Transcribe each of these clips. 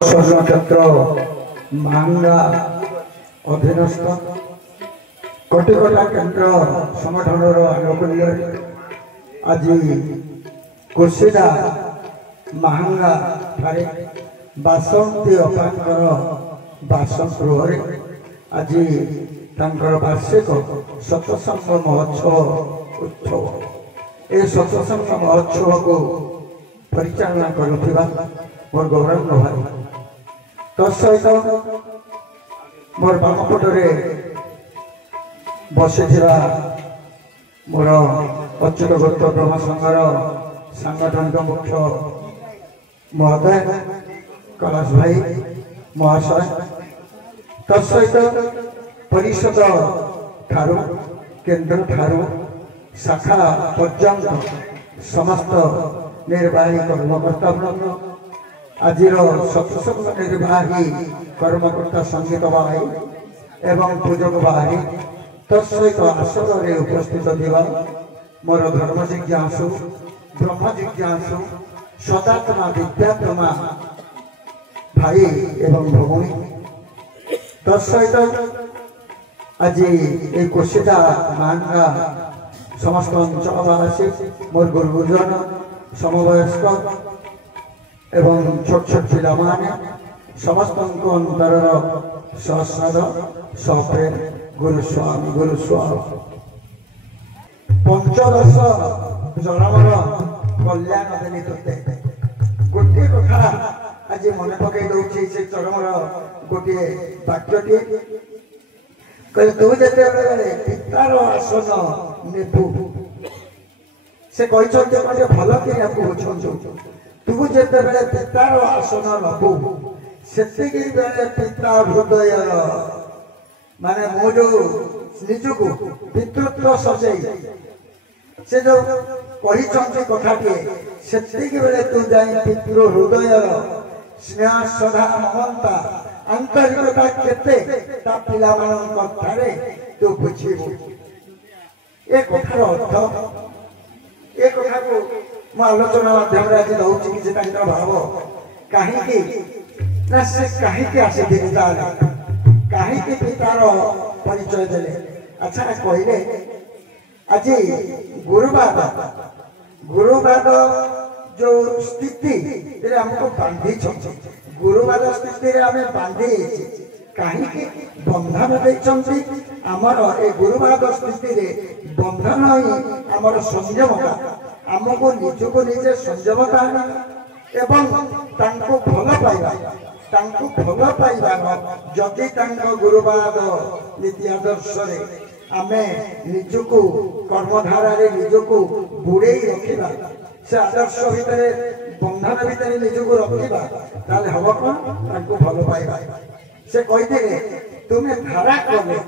स्वर्णक्षेत्र महांगा अधीनस्थ कटिकटा केन्द्र संगठन आनुकूल्य आज कोशिला महांगा ठारे बासंती अपांकर बासगृह आज वार्षिक सत्संग महोत्सव उत्सव ए सत्संग महोत्सव को परिचालना करुवा मोर गौरव भाई तत्सहित मोर बामपटे बसी मोर अच्युत गुप्त ब्रह्म संघर सांगठनिक मुख्य महोदय कैलाश भाई महाशय तत्सहित परिषद ठारू केन्द्र ठारू शाखा पर्यंत समस्त निर्वाही कर्मकर्ता आज सत्संग निर्वाही कर्मकर्ता संगीत भाई एवं पूजक भाई तत्सहित आसन में उपस्थित थिबा मोर धर्म जिज्ञासु ब्रह्म जिज्ञासु सदात्मा विद्यात्मा भाई एवं भौणी तत्सहित आज ये कोशिला महांगा समस्त अंचलवासी मोर गुरुजन समवयस्क एवं छोट छोट पिला माने समस्त अंतर सहस्राद सप्रेम गुरुस्वामी पंचदश जनमर कल्याण देनी तोते गोटे कथा आज मन पकई दौची से चरमर गोटे वाक्यटी कहे तू जिते पितार आसन नेबू से कहते भल कि तू जिते पितार आसन नबू से पिता हृदय माने मो जो निजक पितृत्व सजई से जो कही कथाटे से तू जाई पितृ हृदय स्नेह श्रद्धा ममता आंतरिकता केते ता पिला ठारे तू बुझीबू ए कथार अर्थ ए कथा को मो आलोचना माध्यम आज दौची कि भाव कहीं ना से कहीं आसी कहीं पितार परिचय देले अच्छा कहले आज गुरुवाद जो स्थिति हमको बांधी गुरुवाद स्थिति आम बांधी कहीं बंधन देखते आमर ए गुरुवाद स्थिति बंधन ही आमर संयमता आमको निजको निजे संयमता एवं तांको भल पाइबा जदि गुरुवाद नीति आदर्श आमे निजको कर्मधारा निजको बुड़े रखा से आदर्श भितर बंधन भितर निजको रखा ताले हम कौन भल पाइबा से कहते तुम्हें धारा कले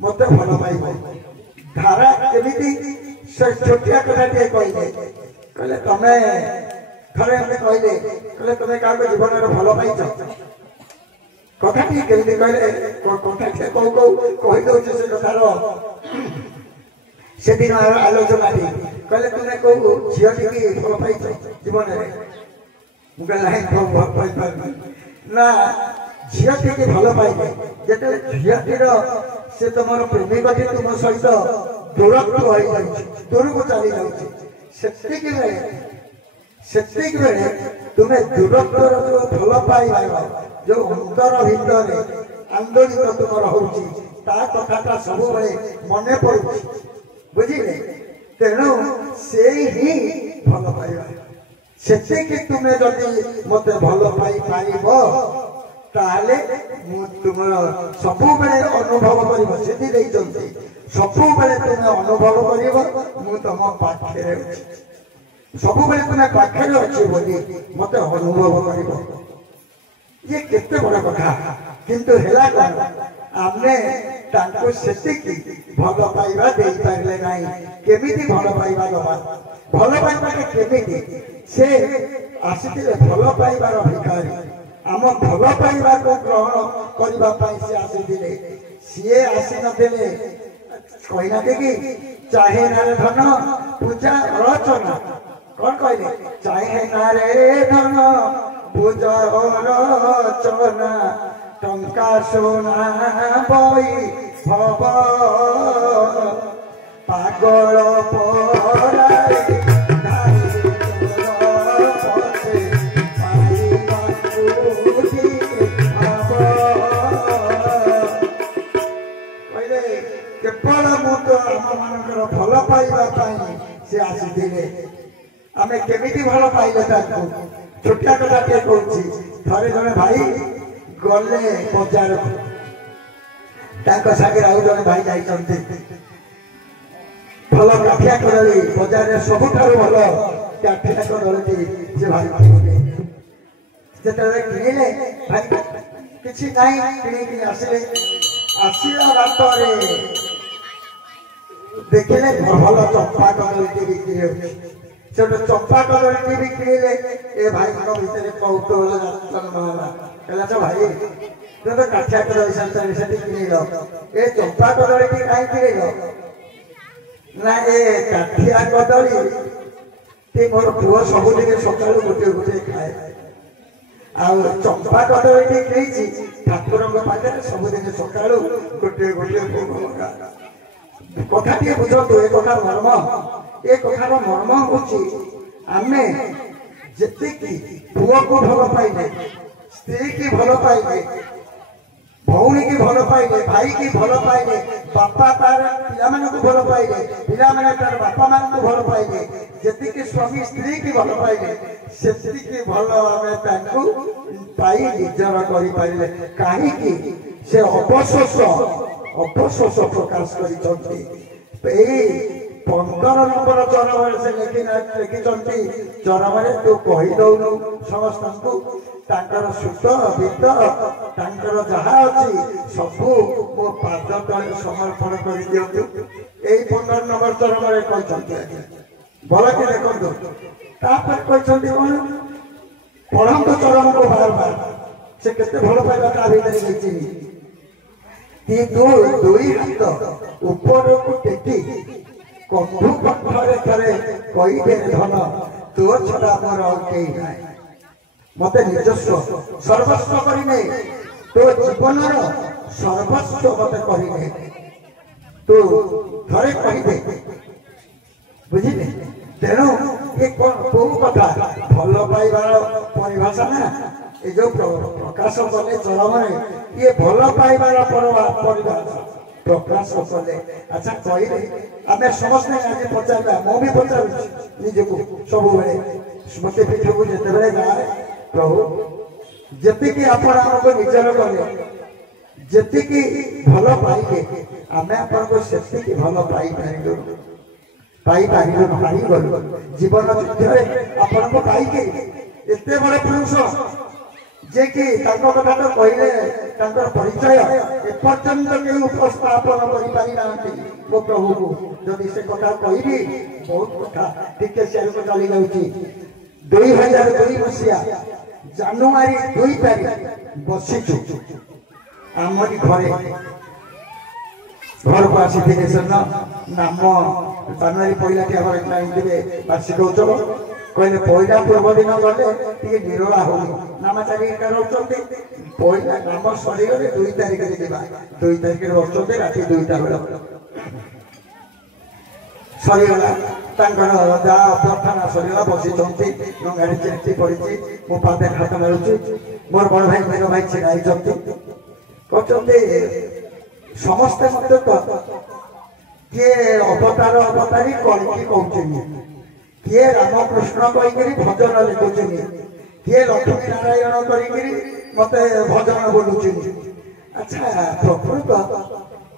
मत भल पाइब धारा केमिति से छोटिया कथाटे कहले तमें थरे कहले कहले तुम क्या जीवन में भल पाइच कथाटी केमिति कहले कथा कौ कौ कहीदे से कथार से दिन आलोचना कहले तुम कौ झीटी भल पाइच जीवन में मुझे ना झीटी की भल पाइबे जो झीटीर से तुम प्रेमिक तुम सहित दूरत्व हो दूर को चली जाए तुम्हें दूरत्व जो भल पाइबा जो अंतर भितर आंदोलित तुम कथा सब मन पड़ू बुझे तेणु से ही भल पाइबा से तुम्हें जदि मत भल पाई ताले तुम सब अनुभव कर सब तुम अनुभव कर तुम पाखे सब तुम पाखे अच्छे बोली मत अनुभव कर ये केते बड़ कथा किंतु हेला कौन आमे से भल पाइबा दे पारे ना केमिति भल पाइबा दबा भल पाइबा केमिति से आसी भल पाइबार भिखारी आम भल पाइबा को ग्रहण करने से आसी सी आसी नथिले कहना कि चाहे नारे धन पूजा रचना कौन कहले चाहे नारे धन ପୂଜର ଚନା ଟଙ୍କା ସୁନା ବଇ ଭବ ପାଗଳ ପରାଇ କେବଳ ମୁଁ ତ ଆମମାନଙ୍କର ଭଲ ପାଇବା ପାଇଁ ସେ ଆସିଥିଲେ। ଆମେ କେମିତି ଭଲ ପାଇଲେ ତାଙ୍କୁ? ଛୋଟିଆ କଥାଟିଏ କହୁଛି। ଥରେ ଜଣେ ଭାଇ ଗଲେ ବଜାରକୁ, ତାଙ୍କ ସାଙ୍ଗରେ ଆଉ ଜଣେ ଭାଇ ଯାଇଛନ୍ତି। ଭଲ କାଠିଆ କଦଳୀ ବଜାରରେ ସବୁଠାରୁ ଭଲ କାଠିଆ କଦଳୀଟି ସେ ଭାଇ କିଣିଲେ। ଯେତେବେଳେ କିଣିଲେ ଭାଇ କିଛି ନାହିଁ, କିଣିକି ଆସିଲେ। ଆସିଲା ବାଟରେ ଦେଖିଲେ ଭଲ ଚମ୍ପା କଦଳୀଟି ବିକ୍ରି ହେଉଛି। ସେଠୁ ଚମ୍ପା କଦଳୀଟି ବି କିଣିଲେ। ଏ ଭାଇଙ୍କ ଭିତରେ କୌତୁହଳ ଜନ୍ମ ହେଲା। କହିଲା ତ ଭାଇ ତ କାଠିଆ କଦଳୀ ସାଙ୍ଗରେ ସେଠି କିଣିଲ, ଏ ଚମ୍ପା କଦଳୀଟି କାହିଁ କିଣିଲ? ନା ଏ କାଠିଆ କଦଳୀ ମୋର ପୁଅ ସବୁଦିନ ସକାଳୁ ଗୋଟିଏ ଗୋଟିଏ ଖାଏ, ଆଉ ଚମ୍ପା କଦଳୀଟି କିଣିଛି ଠାକୁରଙ୍କ ପାଖରେ ସବୁଦିନ ସକାଳୁ ଗୋଟିଏ ଗୋଟିଏ ଭୋଗ ଲଗା। କଥାଟିଏ ବୁଝନ୍ତୁ, ଏ କଥା ମର୍ମ। ଏ କଥାର ମର୍ମ ହଉଛି ଆମେ ଯେତିକି ପୁଅକୁ ଭଲ ପାଇଲେ, ସ୍ତ୍ରୀକି ଭଲ ପାଇଲେ, ଭଉଣୀକି ଭଲ ପାଇଲେ, ଭାଇକି ଭଲ ପାଇଲେ, ବାପା ତାର ପିଲାମାନଙ୍କୁ ଭଲ ପାଇଲେ, ପିଲାମାନେ ତାର ବାପା ମାନଙ୍କୁ ଭଲ ପାଇଲେ, ଯେତିକି ସ୍ୱାମୀ ସ୍ତ୍ରୀକି ଭଲ ପାଇଲେ, ସେତିକି ଭଲ ଆମେ ତାଙ୍କୁ ପାଇ ନିଜର କରିପାରିଲେ। କାହିଁକି? ସେ ଅବଶୋଷ ପ୍ରକାଶ କରିଛନ୍ତି। ଏଇ 15 ନମ୍ବର ଚରଣରେ ସେ ଲେଖିଛନ୍ତି, ଚରଣରେ ତୁ କହିଦଉନୁ ସମସ୍ତଙ୍କୁ ତାଙ୍କର ସୁତ ବିତ ତାଙ୍କର ଯାହା ଅଛି ସବୁ ମୋ ପାଦ ତଳେ ସମର୍ପଣ କରିଦିଅନ୍ତୁ। ଏଇ 15 ନମ୍ବର ଚରଣରେ କହିଛନ୍ତି। ଭଲ କି ଦେଖନ୍ତୁ। ତାପରେ କହିଛନ୍ତି କଣ? ପଢନ୍ତୁ ଚରଣକୁ ବାର ବାର। ସେ କେତେ ଭଲ ପାଇବା ତା ଭିତରେ ଦେଇଛି। ଦୁଇ ହାତ ଉପରକୁ ଟେକି କଣ୍ଠୁ କଣ୍ଠରେ ଥରେ କହିଦେ ଧନ, ତୋ ଛଡା ମୋର ଆଉ କେହି ନାହିଁ। ମତେ ନିଜସ୍ୱ ସର୍ବସ୍ୱ କରିନେ, ତୋ ଜୀବନର ସର୍ବସ୍ୱ ମତେ କରିନେ। ତୁ ଥରେ କହିଦେ, ବୁଝିଲେ? ତେଣୁ ଏ କୋଉ କଥା? ଭଲ ପାଇବାର ପରିଭାଷା ନା। ଏ ଯୋଉ ପ୍ରକାଶ କଲେ ଚରମରେ, ଇଏ ଭଲ ପାଇବାର ପରିଭାଷା ପ୍ରକାଶ କଲେ। ଆଚ୍ଛା କହିଲେ, ଆମେ ସମସ୍ତେ ଆଜି ପଚାରିବା, ମୁଁ ବି ପଚାରୁଛି ନିଜକୁ ସବୁବେଳେ। ସ୍ମୃତି ପୀଠକୁ ଯେତେବେଳେ ଯାଏ, ପ୍ରଭୁ ଯେତିକି ଆପଣ ଆମକୁ ନିଜର କଲେ, ଯେତିକି ଭଲ ପାଇଲେ, ଆମେ ଆପଣଙ୍କୁ ସେତିକି ଭଲ ପାଇପାରିଲୁ ହାରିଗଲୁ। ଜୀବନ ଯୁଦ୍ଧରେ ଆପଣଙ୍କୁ ପାଇକି ଏତେ ବଡ଼ ପୁରୁଷ ଯେ କି ତାଙ୍କ କଥା ତ କହିଲେ, ତାଙ୍କର ପରିଚୟ ଏପର୍ଯ୍ୟନ୍ତ କେହି ଉପସ୍ଥାପନ କରିପାରି ନାହାନ୍ତି ମୋ ପ୍ରଭୁକୁ। ଯଦି ସେ କଥା କହିବି ବହୁତ କଥା ଟିକେ ସେଆଡ଼କୁ ଚାଲି ଯାଉଛି। 2002 ମସିହା ଜାନୁଆରୀ 2 ତାରିଖ ବସିଛୁ ଆମରି ଘରକୁ ଆସିଥିଲେ। ସେଦିନ ନାମ ଜାନୁଆରୀ ପହିଲାଟି ଆମର ଜାଣିଥିବେ ବାର୍ଷିକ ଉତ୍ସବ। କହିଲେ ପହିଲା ପୂର୍ବ ଦିନ ଗଲେ ଟିକେ ନିରୋଳା ହଉନି, ନାମଚାରୀ ଏକା ରହୁଛନ୍ତି। ପହିଲା ନାମ ସରିଗଲେ 2 ତାରିଖରେ ଯିବା। 2 ତାରିଖରେ ବସୁଛନ୍ତି, ରାତି 2ଟା ବେଳେ ସରିଗଲା। ତାଙ୍କର ଯାହା ଅଭ୍ୟର୍ଥନା ସରିଗଲା, ବସିଛନ୍ତି। ଡଙ୍ଗାରେ ଚେଷ୍ଟି ପଡ଼ିଛି, ମୋ ପାଦେ ହାତ ମାରୁଛି। ମୋର ବଡ଼ ଭାଇ ମେର ଭାଇ ଛିଡ଼ା ହେଇଛନ୍ତି। କହୁଛନ୍ତି ସମସ୍ତେ ମତେ କିଏ ଅବତାରୀ କଳିକି କହୁଛନ୍ତି, କିଏ ରାମକୃଷ୍ଣ କହିକିରି ଭଜନ ଲେଖୁଛନ୍ତି, କିଏ ଲକ୍ଷ୍ମୀ ନାରାୟଣ କରିକିରି ମତେ ଭଜନ ବୋଲୁଛନ୍ତି। ଆଚ୍ଛା ପ୍ରକୃତ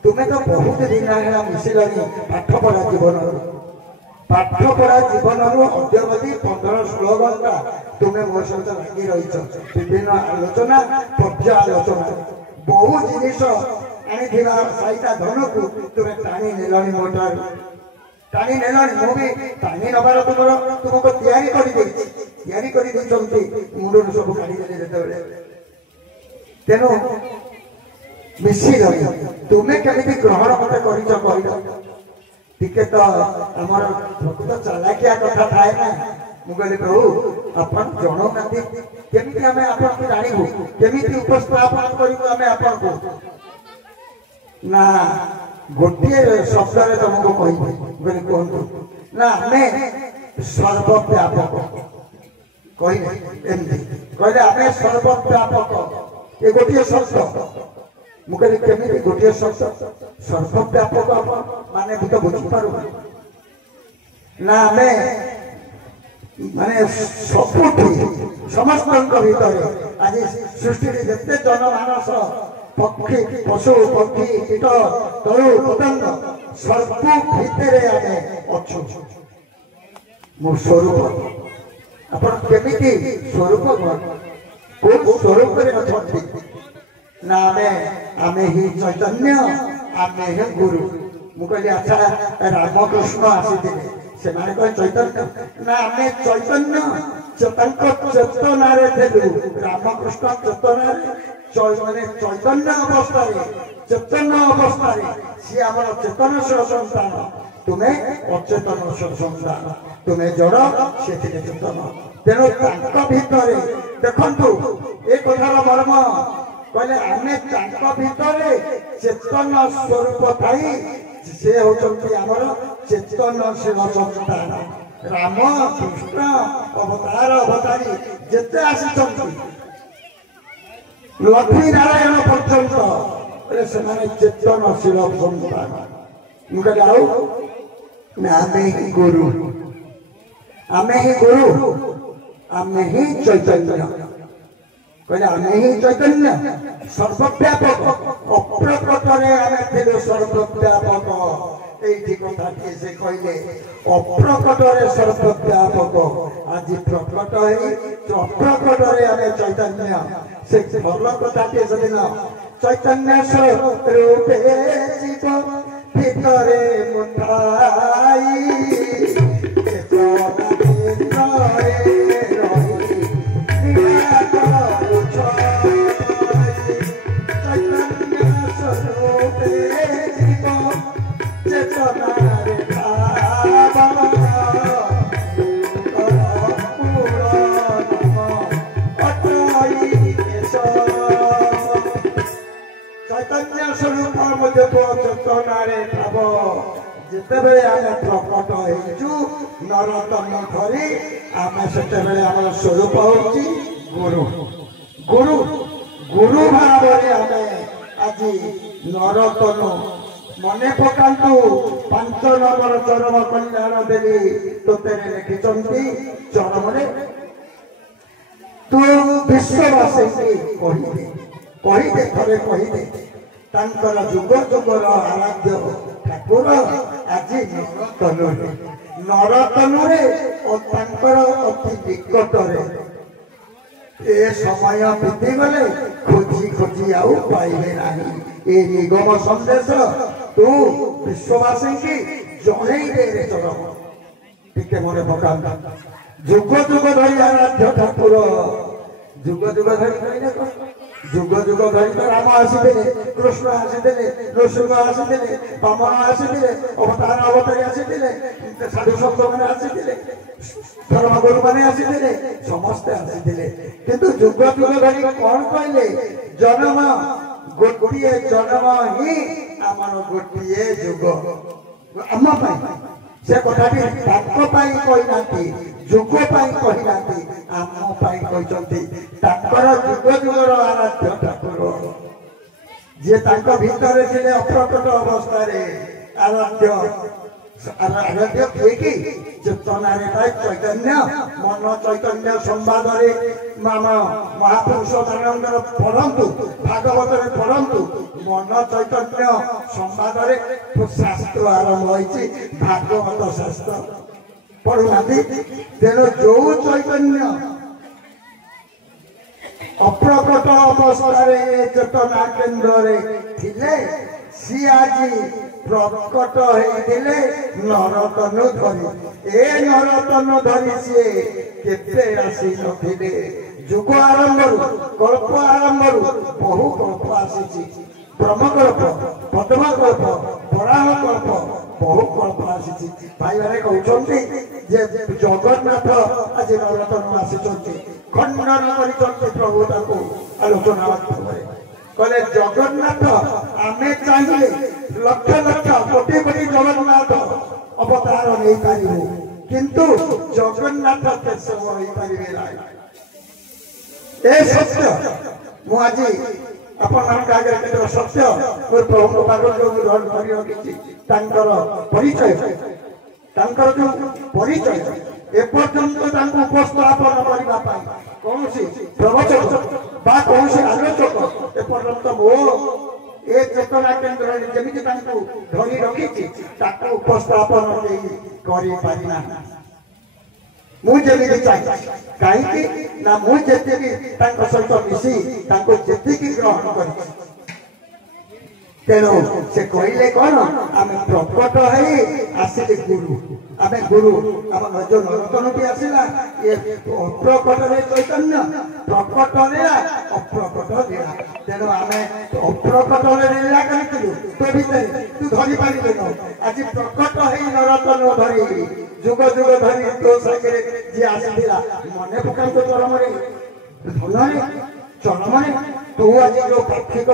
ତୁମେ ତ ବହୁତ ଦିନ ହେଲା ମିଶିଲଣି ପାଠପଢ଼ା ଜୀବନରୁ ଅଦ୍ୟବଧି 15-16 ଘଣ୍ଟା ତୁମେ ମୋ ସହିତ ଲାଗି ରହିଛ। ବିଭିନ୍ନ ଆଲୋଚନା, ପର୍ଯ୍ୟାଲୋଚନା, ବହୁ ଜିନିଷ ଆଣିଥିବା ସାଇତା ଧନକୁ ତୁମେ ଟାଣି ନେଲଣି ମୋ ଠାରୁ, ଟାଣି ନେଲଣି। ମୁଁ ବି ଟାଣି ନେବାର ତୁମକୁ ତିଆରି କରିଦେଇଛନ୍ତି। ମୁଣ୍ଡରୁ ସବୁ କାଢିଦେଲେ ଯେତେବେଳେ। ତେଣୁ ମିଶିଲଣି। ତୁମେ କେମିତି ଗ୍ରହଣ ମତେ କରିଛ କହିଲ? ଟିକେ ତ ଆମର ପ୍ରକୃତ ଚାଲାକିଆ କଥା ଥାଏ ନା। मुझे प्रभु अपन जनाऊनाती केमिति आमे आपन को जानिबु केमिति उपस्थापन करिबु आमे आपन को ना गोटे शब्द रे तुमको कहबे बोले कहंतु ना आमे सर्वव्यापक कहले एमती कहले आमे सर्वव्यापक ए गोटे शब्द मुझे केमिति गोटे शब्द सर्वव्यापक माने भी तो बुझी पारु ना आमे माने सबुठी समस्त भीतर आज सृष्टि जिते जनमानस पक्षी पशु पक्षी कीट तरु पतंग सर्व भितर आमे अच्छु मो स्वरूप अपन केमिति स्वरूप को स्वरूप रे अछंती ना आमे ही चैतन्य आमे ही गुरु मु कहली अच्छा रामकृष्ण आसी से माने कोई चैतन्य ना आमे चैतन्य चेतना रे थेलु रामकृष्ण चेतना रे माने चैतन्य अवस्था रे चेतन अवस्था रे सी हमर चेतन संतान तुम्हें अचेतन संतान तुम्हें जड़ से चेतन तेणु तांक भितरे देखंतु ए कथार मर्म कहले आमे तांक भितरे चेतन स्वरूप थाई से होचंती हमर चेतनशील संतान राम कृष्ण अवतार अवतारी जेते आसीचंती लक्ष्मी नारायण पर्यंत से माने चेतनशील संतान मुझे आउ आमे ही गुरु आमे ही चैतन्य कहले आमे ही चैतन्य सर्वव्यापक अप्रकट आमे सर्वव्यापक ये कथा से कहले अप्रकट सर्वव्यापक आज प्रकट अप्रकट आमे चैतन्य से भल कथा दिन चैतन्य स्वरूपे जीव भितरे मुठाई चैतन्य स्वरूप मध्य चेतनारे भाव जिते आम प्रकट हो नरोत्तम धरी आम से आम स्वरूप हूँ गुरु गुरु गुरु भाव आम आज नरोत्तम मने पकातु 5 नंबर चरम कल्याण देवी तोते लिखिंट चरम तू विश्ववासी कहीदे थरे कहीदे तांकर जुग जुगर आराध्य ठाकुर आज नरतनु अति निकट ए समय बीती गले खोजी खोजी आउ पाइबे नाही ए निगम संदेश तू विश्ववासी की जड़े दे चरम टिके मने पका जुग जुग धरी आराध्य ठाकुर जुग जुग धरी जुग जुग धरी राम आसीदे कृष्ण आसीदे नृसिंह आसीदे वामन आसीदे अवतार अवतारी आसीदे साधु संत मैंने आसीदे धर्मगुरु मैंने आसीदे समस्ते आसीदे किंतु जुग जुग धरी कौन कहले जन्म गोटिए जन्म ही आमर गोटिए जुग आम से कथाटी कहीना जुग कहीना आम कहते जुग जुगर आराध्य ठाकुर जी भितर थे अप्रकट अवस्था आराध्य आराध्य किए कि चेतना चैतन्य मन चैतन्य संवाद आम महापुरुष मानकर पढ़ु भागवत पढ़ु मन चैतन्य संवाद शास्त्र आरंभ होती भागवत शास्त्र पढ़ुना तेणु जो चैतन्य अप्रकट अवस्था चेतना केन्द्र थे सी आज प्रकट होते नरतनु धरी ए नरतनु धरी सी केते आसी नथिले जुग आरंभ कल्प आरंभ बहु कल्प आसी ब्रह्मकल्प पद्मकल्प वराह कल्प ବହୁ କଳ୍ପନା ଆସିଛି। ଭାଇମାନେ କହୁଛନ୍ତି ଯେ ଜଗନ୍ନାଥ ଆଜି ନରତନୁ ଆସିଛନ୍ତି, ଖଣ୍ଡନ କରିଛନ୍ତି ପ୍ରଭୁ ତାଙ୍କୁ ଆଲୋଚନା ମାଧ୍ୟମରେ। କହିଲେ ଜଗନ୍ନାଥ ଆମେ ଚାହିଁଲେ ଲକ୍ଷ ଲକ୍ଷ କୋଟି କୋଟି ଜଗନ୍ନାଥ ଅବତାର ନେଇପାରିବୁ, କିନ୍ତୁ ଜଗନ୍ନାଥ କେଶବ ହେଇପାରିବେ ନାହିଁ। ଏ ସତ୍ୟ ମୁଁ ଆଜି ଆପଣମାନଙ୍କ ଆଗରେ କେତେକ ସତ୍ୟ ମୋର ପ୍ରଭୁଙ୍କ ପାଖରୁ ଗ୍ରହଣ କରି ରଖିଛି। ତାଙ୍କର ପରିଚୟ, ତାଙ୍କର ଯୋଉ ପରିଚୟ ଏପର୍ଯ୍ୟନ୍ତ ତାଙ୍କୁ ଉପସ୍ଥାପନ କରିବା ପାଇଁ କୌଣସି ପ୍ରବଚକ ବା କୌଣସି ଆଲୋଚକ ଏପର୍ଯ୍ୟନ୍ତ ମୋ ଏ ଚେତନା କେନ୍ଦ୍ରରେ ଯେମିତି ତାଙ୍କୁ ଧରି ରଖିଛି ତାକୁ ଉପସ୍ଥାପନ କେହି କରିପାରିନା। ମୁଁ ଯେମିତି ଚାହେଁ, କାହିଁକି ନା ମୁଁ ଯେତିକି ତାଙ୍କ ସହିତ ମିଶି ତାଙ୍କୁ ଯେତିକି ଗ୍ରହଣ କରିଛି, ତେଣୁ ସେ କହିଲେ କଣ, ଆମେ ପ୍ରକଟ ହେଇ ଆସିଲେ ଗୁରୁ, ଆମେ ଗୁରୁ। ଆମ ଯୋଉ ନୂତନ ବି ଆସିଲା ଏ ଅପ୍ରକଟରେ ଚୈତନ୍ୟ, ପ୍ରକଟ ଲୀଳା ଅପ୍ରକଟ ଲୀଳା। ତେଣୁ ଆମେ ଅପ୍ରକଟରେ ଲୀଳା କରିଥିଲୁ ତୋ ଭିତରେ, ତୁ ଧରି ପାରିଲୁନୁ। ଆଜି ପ୍ରକଟ ହେଇ ନରତନ ଧରି ଯୁଗ ଯୁଗ ଧରି ତୋ ସାଙ୍ଗରେ ଯିଏ ଆସିଥିଲା ମନେ ପକାନ୍ତୁ ଚରମରେ ଧନରେ ଚରମରେ ତୁ ଆଜି ଯୋଉ ପାର୍ଥିବ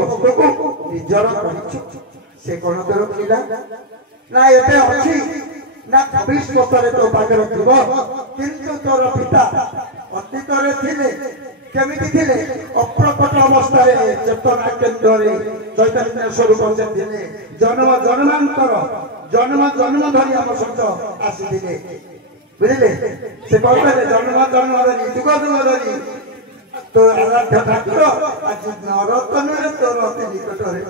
ବସ୍ତୁକୁ ନିଜର କରିଛୁ, ସେ କଣ ତୋର ଥିଲା ନା ଏବେ ଅଛି ନା ଭବିଷ୍ୟତରେ ତୋ ପାଖରେ ଥିବ। କିନ୍ତୁ ତୋର ପିତା ଅତୀତରେ ଥିଲେ, କେମିତି ଥିଲେ, ଅପ୍ରକଟ ଅବସ୍ଥାରେ ଚେତନା କେନ୍ଦ୍ରରେ ଚୈତନ୍ୟ ସ୍ୱରୂପ ସେ ଥିଲେ। ଜନ୍ମ ଜନ୍ମାନ୍ତର ଜନ୍ମ ଜନ୍ମ ଧରି ଆମ ସହିତ ଆସିଥିଲେ, ବୁଝିଲେ। ସେ କହିଲେ ଜନ୍ମ ଜନ୍ମ ଧରି ଯୁଗ ଯୁଗ ଧରି ତୋ ଆରାଧ୍ୟ ଠାକୁର ଆଜି ନରତନରେ ତୋର ଅତି ନିକଟରେ।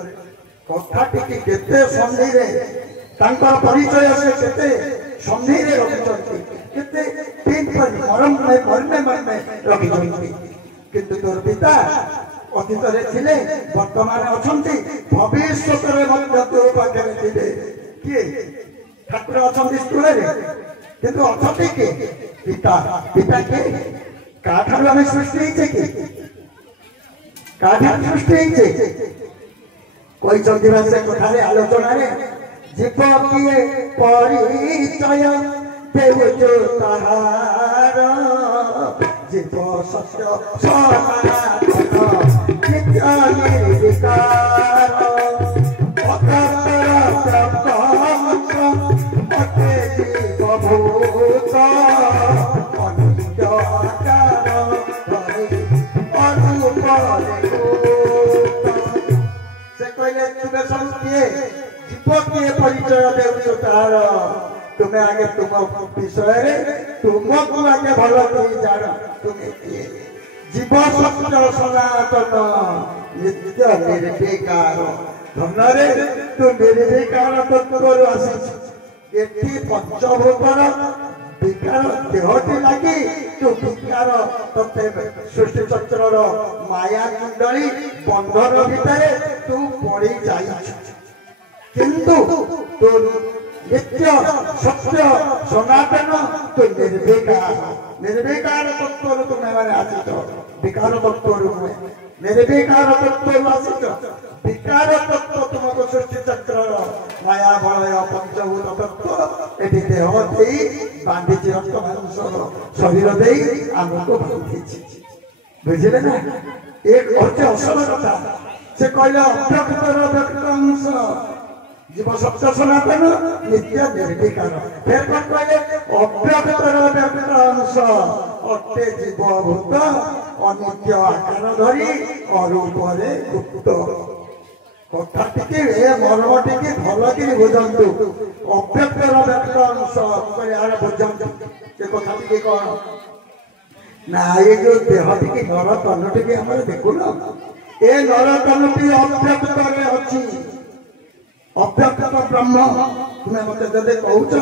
କଥାଟିକି କେତେ ସନ୍ଧିରେ ତାଙ୍କର ପରିଚୟ ସେ କେତେ ସନ୍ଧିରେ ରଖିଛନ୍ତି, କେତେ ମର୍ମେ ରଖିଛନ୍ତି। କିନ୍ତୁ ତୋର ପିତା ଅତୀତରେ ଥିଲେ, ବର୍ତ୍ତମାନ ଅଛନ୍ତି, ଭବିଷ୍ୟତରେ ମଧ୍ୟ ତୋ ପାଖରେ ଥିବେ। କିଏ ଠାକୁର ଅଛନ୍ତି ସ୍ଥୂଳରେ, କିନ୍ତୁ ଅଛନ୍ତି କିଏ ପିତା। ପିତା କିଏ? କାଠାରୁ ଆମେ ସୃଷ୍ଟି ହେଇଛେ କି? କାଠାରୁ ସୃଷ୍ଟି ହେଇଛେ? କହିଛନ୍ତି ବା ସେ କଥାରେ ଆଲୋଚନାରେ, ଜୀବ କିଏ ପରିଚୟ ଦେଉଛୁ ତାହାର, ଜୀବ ସତ୍ୟ ସନାତନ ନିତ୍ୟ ନିର୍ବିକାର, ଅତେ ଜୀବଭୂତ ଅନିତ୍ୟ ଆକାର ଧରି ଅନୁପରେ। ସେ କହିଲେ ତୁମେ ସବୁ କିଏ? ଜୀବ କିଏ ପରିଚୟ ଦେଉଛ ତାହାର। ତୁମେ ଆଗେ ତୁମ ବିଷୟରେ ତୁମକୁ ଆଗେ ଭଲ କରି ଜାଣ, ତୁମେ କିଏ? ଜୀବ ସତ୍ୟ ସନାତନ ନିତ୍ୟ ନିର୍ବିକାର। ଧନରେ ତୁ ନିର୍ବିକାର ତତ୍ତ୍ୱରୁ ଆସିଛୁ। ଏଠି ପଞ୍ଚଭୂତର ବିକାର ଦେହଟି ଲାଗି ତୁ ବିକାର ତତେ ସୃଷ୍ଟି ଚକ୍ରର ମାୟା କୁଣ୍ଡଳୀ ବନ୍ଧନ ଭିତରେ ତୁ ପଡି ଯାଇଛୁ। କିନ୍ତୁ ତୁ ନିତ୍ୟ ସତ୍ୟ ସନାତନ, ତୁ ନିର୍ବିକାର। ନିର୍ବିକାର ତତ୍ତ୍ୱରୁ ତୁମେ ମାନେ ଆସିଛ, ବିକାର ତତ୍ତ୍ୱରୁ ନୁହେଁ। ନିର୍ବିକାର ତତ୍ତ୍ୱରୁ ଆସିଛ। ବିକାର ତତ୍ତ୍ୱ ତୁମକୁ ସୃଷ୍ଟି ଚକ୍ରର ମାୟା ବଳୟ ପଞ୍ଚଭୂତ ତତ୍ତ୍ୱ ଏଠି ଦେହ ଦେଇ ବାନ୍ଧିଛି, ରକ୍ତ ମାଂସର ଶରୀର ଦେଇ ଆମକୁ ବାନ୍ଧିଛି, ବୁଝିଲେ ନା। ଏ ହଉଛି ଅସଲ କଥା। ସେ କହିଲେ ଅବ୍ୟକ୍ତର ବ୍ୟକ୍ତ ଅଂଶ, ଜୀବ ସତ୍ୟ ସନାତନ ନିତ୍ୟ ନିର୍ବିକାର। ଫେର କଣ କହିଲେ? ଅବ୍ୟକ୍ତର ବ୍ୟକ୍ତ ଅଂଶ ଅଟେ ଜୀବଭୂତ ଅନିତ୍ୟ ଆକାର ଧରି ଅରୂପରେ ଗୁପ୍ତ। କଥା ଟିକେ ଏ ମର୍ମ ଟିକେ ଭଲ କିରି ବୁଝନ୍ତୁ। ଅବ୍ୟକ୍ତର ବ୍ୟକ୍ତ ଅଂଶ ଆରେ ବୁଝନ୍ତୁ ସେ କଥା ଟିକେ କଣ ନା, ଏ ଯୋଉ ଦେହ ଟିକେ ନର ତନୁ ଟିକେ ଆମର ଦେଖୁନ, ଏ ନର ତନୁଟି ଅବ୍ୟକ୍ତରେ ଅଛି। ଅବ୍ୟକ୍ତ ବ୍ରହ୍ମ ତୁମେ ମତେ ଯଦି କହୁଛ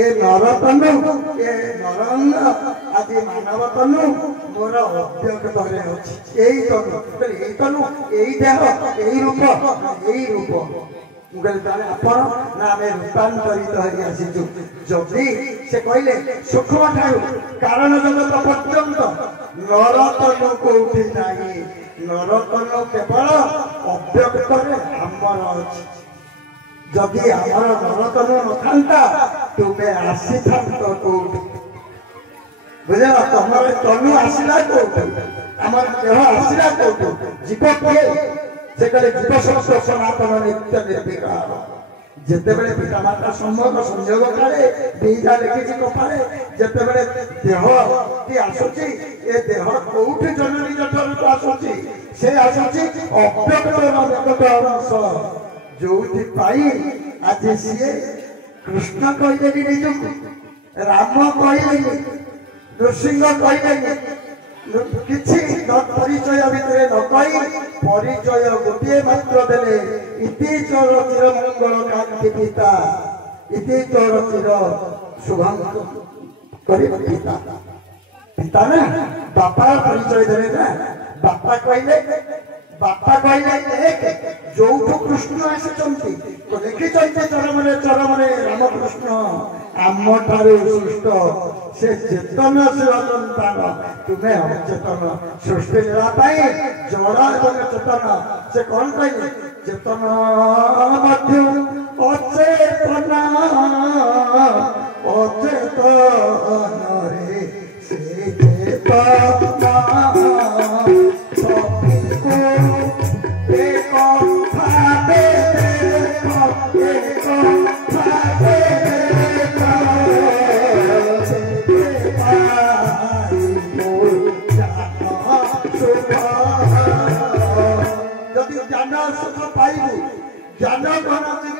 ଏ ନରତନୁ, ଏ ନରଙ୍ଗ ଆଜି ମାନବ ତନୁ ମୋର ଅବ୍ୟକ୍ତରେ ଅଛି। ଏଇ ତନୁ, ଏଇ ତନୁ, ଏଇ ଦେହ, ଏଇ ରୂପ, ଏଇ ରୂପ। ମୁଁ କହିଲି ତାହେଲେ ଆପଣ ନା ଆମେ ରୂପାନ୍ତରିତ ହେଇ ଆସିଛୁ। ଯଦି ସେ କହିଲେ ସୂକ୍ଷ୍ମ ଠାରୁ କାରଣ ଜଗତ ପର୍ଯ୍ୟନ୍ତ ନରତନୁ କୋଉଠି ନାହିଁ। ନରତନୁ କେବଳ ଅବ୍ୟକ୍ତରେ ଆମର ଅଛି। जदि आमर नरतनु नथा तुमे आसी था कौट बुझे तुम तनु आसला कौट आम देह आसला कौट जीव किए से कहे जीव शब्द सनातन नित्य निर्विकार जिते बड़े पितामाता संभोग संयोग काले बीजा लिखी कपाले जिते बड़े देह की आसुची ए देह कौटी जननी जठर को आसुची से आसुची अव्यक्त अंश जो आज सी कृष्ण कहले निजु राम कहले नृसिंह कहले किसी परिचय भितर न कही परिचय गोटे मात्र देले इति चोर चिर मंगल कांति पिता इति चोर चिर शुभंग पिता पिता ना बापा परिचय देले ना बापा कहले एक जो कृष्ण आसी लिखी चरम रामकृष्ण आम ठारे सृष्ट से चेतन संतान तुम्हें अचेतन सृष्टि नापाई जड़ एवं चेतन से कौन कहे चेतन अचेतन अचेतन रे से चेतन ज्ञान कौन जिन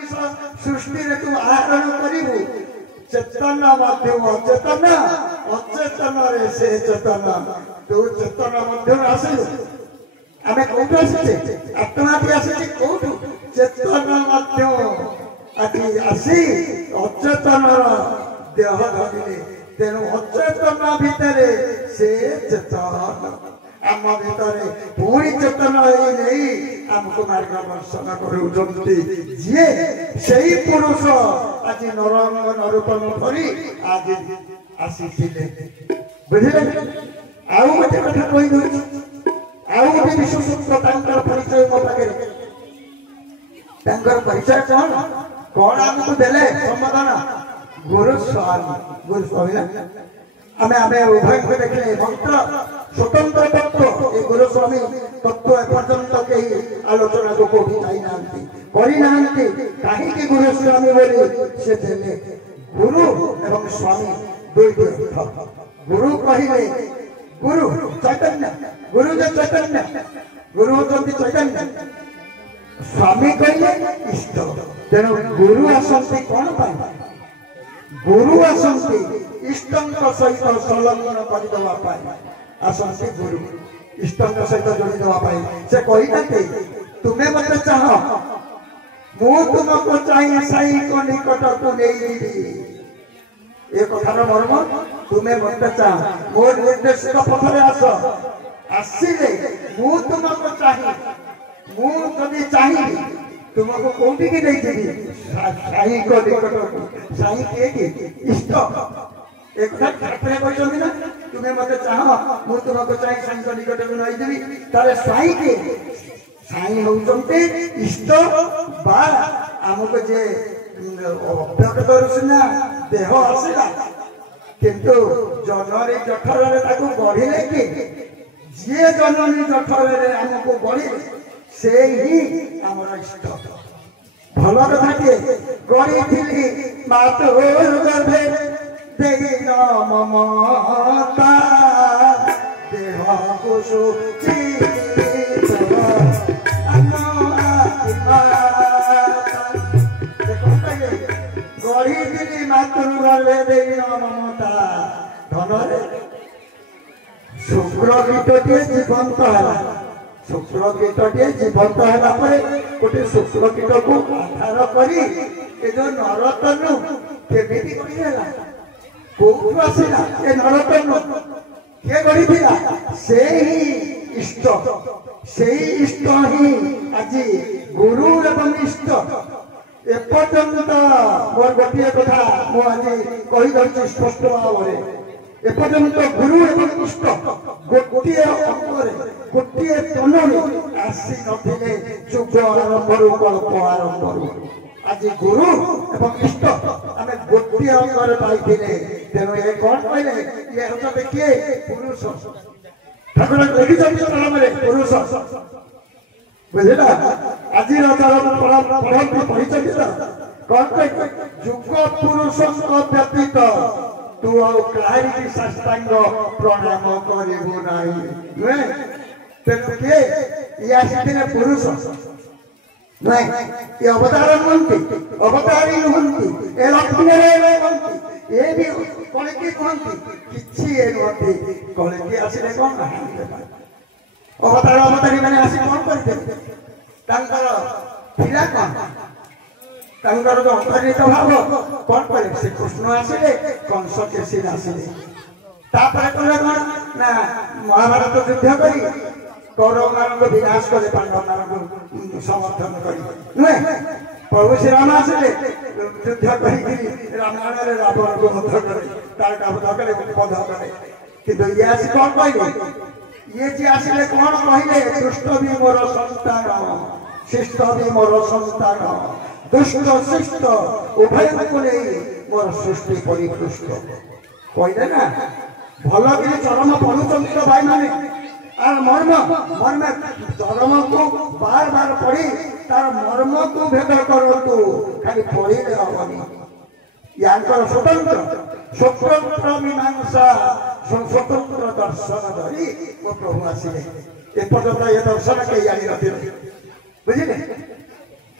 सृष्टि तू आहरण करू चेतन मध्यम अचेतन अचेतन रे से चेतन तू चेतन मध्यम आसलु आम कौट आसे आत्मा भी आसी कौटू चेतन मध्यम आज आसी अचेतन देह धरले तेणु अचेतन भितर से चेतन आम भीतर पुणी चेतन नहीं आमको मार्गदर्शन करुँचे जी से पुरुष आज नरंग नरूपम धरी आज आसी बुझे आउ गोटे कथा कही आउ गोटे विशेषत्व परिचय मो पाखे परिचय कौन कौन आमको देले संबोधन गुरुस्वामी आमे उभय को देखले मंत्र स्वतंत्र तत्व ये गुरुस्वामी तत्व एपर्यंत कहीं आलोचना को कोई कहीं गुरुस्वामी बोली से देले गुरु एवं स्वामी दुईटी अर्थ गुरु कहले गुरु चैतन्य गुरु जो चैतन्य गुरु होती चैतन्य स्वामी कहले इष्ट तेणु गुरु आसती कौन पाए गुरु आसती इष्टंक सहित संलग्न करदे आसती गुरु इष्टंक सहित जोड़ीदे से कही तुम्हें मत चाह मु तुमको चाहे साई को निकट को नहीं ये कथार मर्म तुम्हें मत चाह मोर निर्देशित पथरे आसिले मु तुमको चाहे मुझे चाहिए तुमको कौटी की नहीं साई को निकट साई के इष्ट एक ठाकुर कहते ना तुम्हें मत चाह मु तुमको चाहे साई को निकट को नहीं देवी तारे साई के साई होते इष्ट बा आमको जे अभ्यक्त करूना देह आसला किंतु जननी जठर बढ़िले कि जी जननी जठर आमको बढ़िले से ही आमर इष्ट भल कथा गढ़ी मातोर गर्भे देन ममता देह को गढ़ी मातृ गर्भे देन ममता धन शुक्र कीटटे जीवंत है शुक्र कीटटे जीवंत है गोटे शुक्र कीट को आधार करी जो नरतनु केमिति गढ़ीला कौटू आसला ए नरतनु किए गढ़ी से ही इष्ट ही आज गुरु एवं इष्ट एपर्यंत मोर गोटे कथा मुझे कहीदे स्पष्ट भाव में एपर्यंत गुरु एवं इष्ट गोटे अंगरे गोटे तनु आसी नथिले जुग आरंभ कल्प आरंभ आज गुरु एवं इष्ट आम गोटे अंगर पाई तेणु ये कौन कहले ये होते किए पुरुष ठाकुर लिखिं पुरुष बुझला आज पढ़ती पढ़ी कौन कह जुग पुरुष व्यतीत तू कहीं साष्टांग प्रणाम करू ना नुहे तेणु किए ये आसी पुरुष नहीं ये अवतार नुहति अवतारी नुहति ए लक्ष्मी नुहति ये भी कलिकी कहती किसी ये नुहति कलिकी आसिले कौन अवतार अवतारी मैंने आसी कौन करते पिला कौन जो अंतर्निहित भाव कौन करे श्री कृष्ण आसिले कंस केसी आसिले तापर कले कौन ना महाभारत युद्ध करी कौरव मान विनाश करे पांडव मान समर्थन करी नुहे प्रभु श्री राम आसिले युद्ध करी रामायण रावण को वध करे तार वध करे वध करे किंतु ये आसी कौन कहले ये जी आसिले कौन कहले दुष्ट भी मोर संतान शिष्ट भी मोर संतान दुष्ट शिष्ट उभय को नहीं मोर सृष्टि परिपुष्ट कहले ना भल कि चरम पढ़ुंट भाई माने आर मर्म मर्म चरम को बार बार पढ़ी तार मर्म को भेद करतु खाली पढ़े हबनी यार स्वतंत्र स्वतंत्र मीमांसा स्वतंत्र दर्शन धरी मो प्रभु आसिले एपर्यंत ये दर्शन कई जानी नथिले बुझिले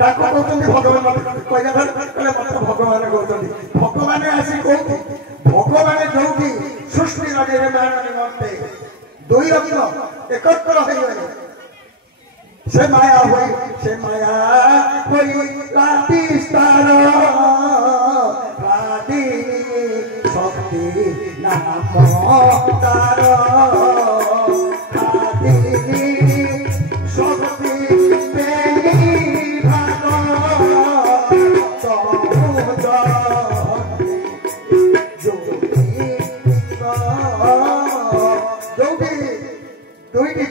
ताको कहते भगवान कहला कहले मत भगवान कहते भगवान आसी कहते भगवान जो सृष्टि निर्माण निमंते दुई रत्न एकत्र हो गए से माया हुई विस्तार शक्ति नाम तार शक्ति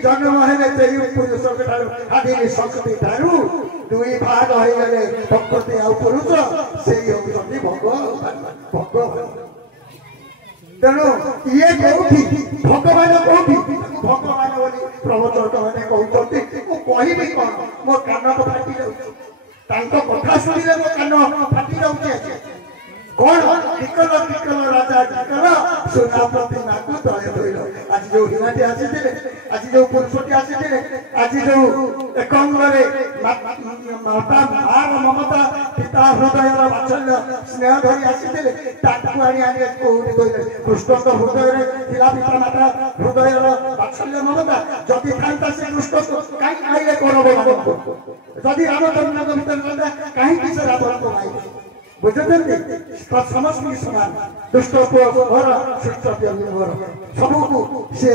जन्म है पुरुष आदि शक्ति ठारू दुई भाग हो गए प्रकृति आ पुरुष से होती भगवान तेणु ये कौटी भगवान कौटी भगवान बोली प्रवचक मैंने कहते कहबी कौन मो कान को फाटी जाऊँ कथा शुणिले मो कान फाटी जाऊँ कौन टिकल टिकल राजा टिकल सोना प्रतिमा को तले धोल आज जो हिमाटी आसी आज जो पुरुषटी आसी आज जो एक अंगरे माता मार ममता पिता हृदय वात्सल्य स्नेह धरी आसी कौटी धोले कृष्ण हृदय पिता माता हृदय वात्सल्य ममता जदि था से कृष्ण कहीं आइले कौरव जदि रामचंद्र भीतर कहीं से रावण को माइले बुझते समस्त समान दुष्ट घर शिष्ट घर सबको से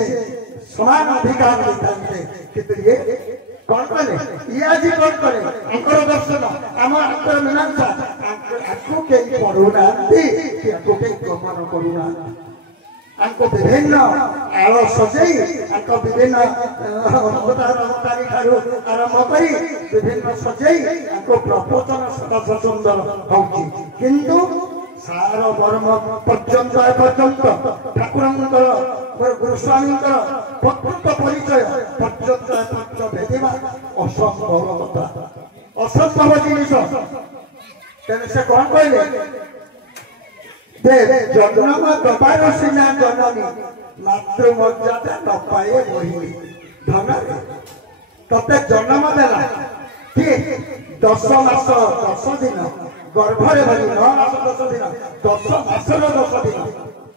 समान अधिकार देते किंतु ये कौन करे ये आज कौन करे अंकर दर्शन आम अंतर मीमांसा आपको कहीं पढ़ुना आपको कहीं गमन करूना आपको विभिन्न आड़ सजई आपको विभिन्न अवतारी ठारू आरंभ करी विभिन्न सजई आपको प्रवचन सदा सुंदर होची किंतु सार वर्म पर्यंत पर्यंत ठाकुरंकर गुरुस्वामी प्रकृत परिचय पर्यंत भेदिबा असंभव कथा असंभव जिनिस तेने से कौन कहले जन्म दबार सीना जननी मातृ मर्यादा न पाए मोहिनी धन तते जन्म देला कि 10 मास 10 दिन गर्भरे भरी 9 मास 10 दिन 10 मासर 10 दिन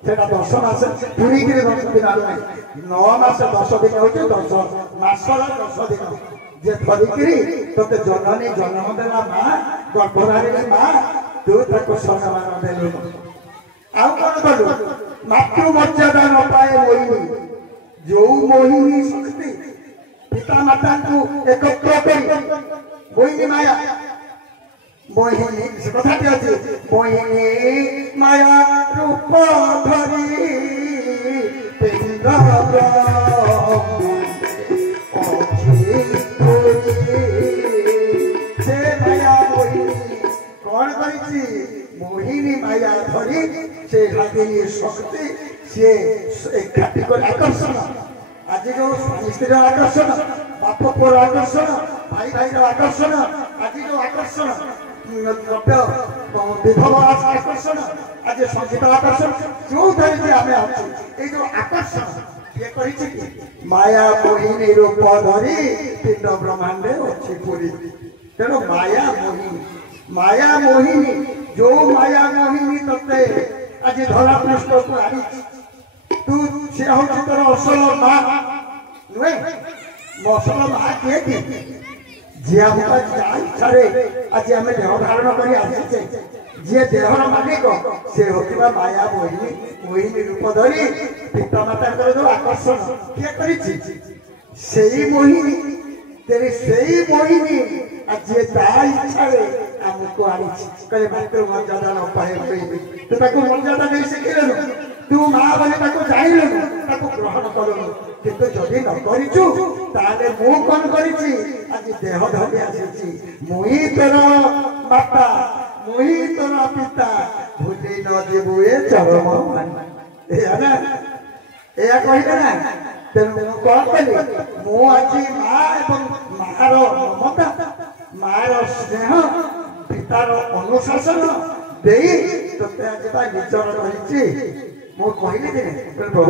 सेटा 10 मास पूरी के 10 दिन नहीं 9 मास 10 दिन होचे 10 मासर 10 दिन जे धरिकरी तते जननी जन्म देला मां गर्भधारिणी मां तू ताको सम्मान देलु आउ कौन कलु मातृ मर्यादा न पाए मोहिनी जो मोहिनी शक्ति पिता माता को एकत्र कर मोहिनी माया मोहिनी से कथाटी अच्छे मोहिनी माया रूप धरी पिंड से माया मोहिनी ये शक्ति सी एकाठी कर आकर्षण आज जो स्वामी स्त्री आकर्षण बाप पुर आकर्षण भाई भाई आकर्षण आज जो आकर्षण द्रव्य विभव आकर्षण आज संगीत आकर्षण जो धरिकी आम अच्छे जो आकर्षण ये कही माया मोहिनी रूप धरी पिंड ब्रह्मांड अच्छी पूरी तेणु माया मोहिनी जो माया मोहिनी तत्ते आज धरा पृष्ठ को आनी तू से हूँ तोर असल माँ नुहे असल माँ किए जी इच्छा आज आम देह धारण कर आसीचे जी देहर मालिक से होता माया मोहिनी मोहिनी रूप धरी पिता माता जो आकर्षण किए कर मोहिनी तेरे से मोहिनी आज इच्छा आमको आनी कहे मात्र मर्यादा न पाए तू ताको मर्यादा नहीं शिखिलु तू माँ बोले जानलु ग्रहण कलु किंतु जदि न करिचु ताले मु कौन करिछि आज देह धरि आसी मुई तोर बापा मुई तोर पिता भूली न देबु ए चरम ना या कहले ना तेणु कौन कली मु आज माँ एवं मार ममता मार स्नेह पितार अनुशासन देई तोते आज निजर रही मु कहली दिने प्रभु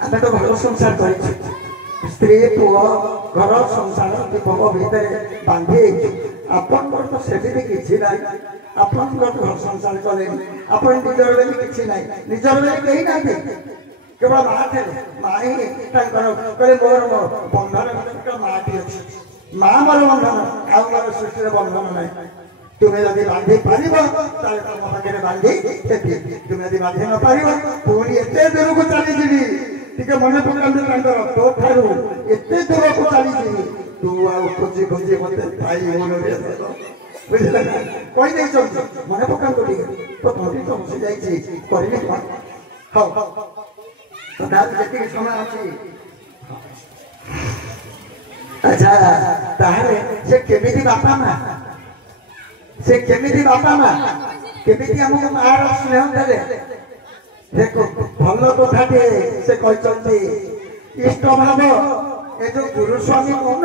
आम तो घर संसार कर स्त्री पुओ घर संसार दीपक भितर बांधि आपन तो सेमती किसी ना आपन घर संसार कले आपन निजर बेली किसी ना निजर बेली कहीं ना केवल माँ थे माँ ही कहे मोर बंधन माँटी अच्छी माँ मोर बंधन आउ मोर सृष्टि बंधन ना तुम्हें यदि बांधि पार तुम पाखे बांधि तुम्हें यदि बांधि न पार पुणी एत दूर को चलीजी टे मन पकाते तो ठार एत दूर को चलीजी तू आउ खोजी खोजी मत पाई बुझे कहीदे मन पका तो थोड़ी तो बसी जाइए करी कौन हाँ तो जी समय अच्छी अच्छा ताहले से केमिति बापा माँ से केमिति बापा माँ केमिति हमको मार स्नेह देले देखो भल कथाटे से कहते इष्ट भाव ये जो गुरु स्वामी कौन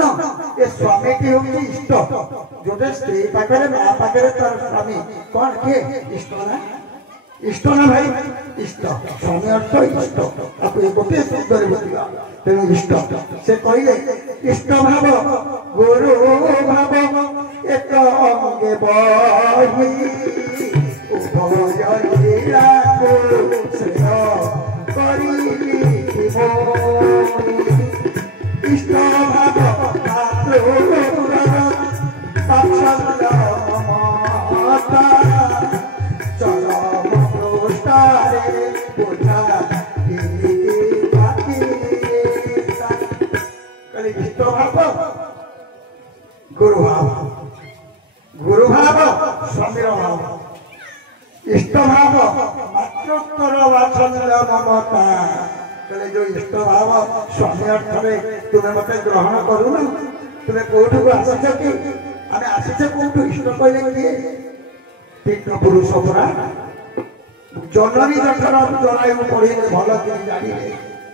ये स्वामी की होगी इष्ट जो स्त्री पाखे माँ पाखे तार स्वामी कौन किए इष्ट ना इष्ट ना भाई इष्ट स्वामी अर्थ इष्ट आपको गोटे शब्द बुझा तेणु इष्ट से कहले इष्ट भाव गुरु भाव एक अंगे बही उभय लीला को स्नेह करी इष्ट भाव ममता चरम पृष्ठारे बुझा इष्ट भाव गुरु भाव स्वामीर भाव इष्ट भाव मातृत्वर वात्सल्य ममता कहले जो इष्ट भाव स्वामी अर्थ तुम्हें मत ग्रहण करूनु तुम्हें कौटू को आसीच कि आम आसीचे कौटू इष्ट कहले किए तीन पुरुष पुरा जननी जठर जरायु पढ़े भल कि जाने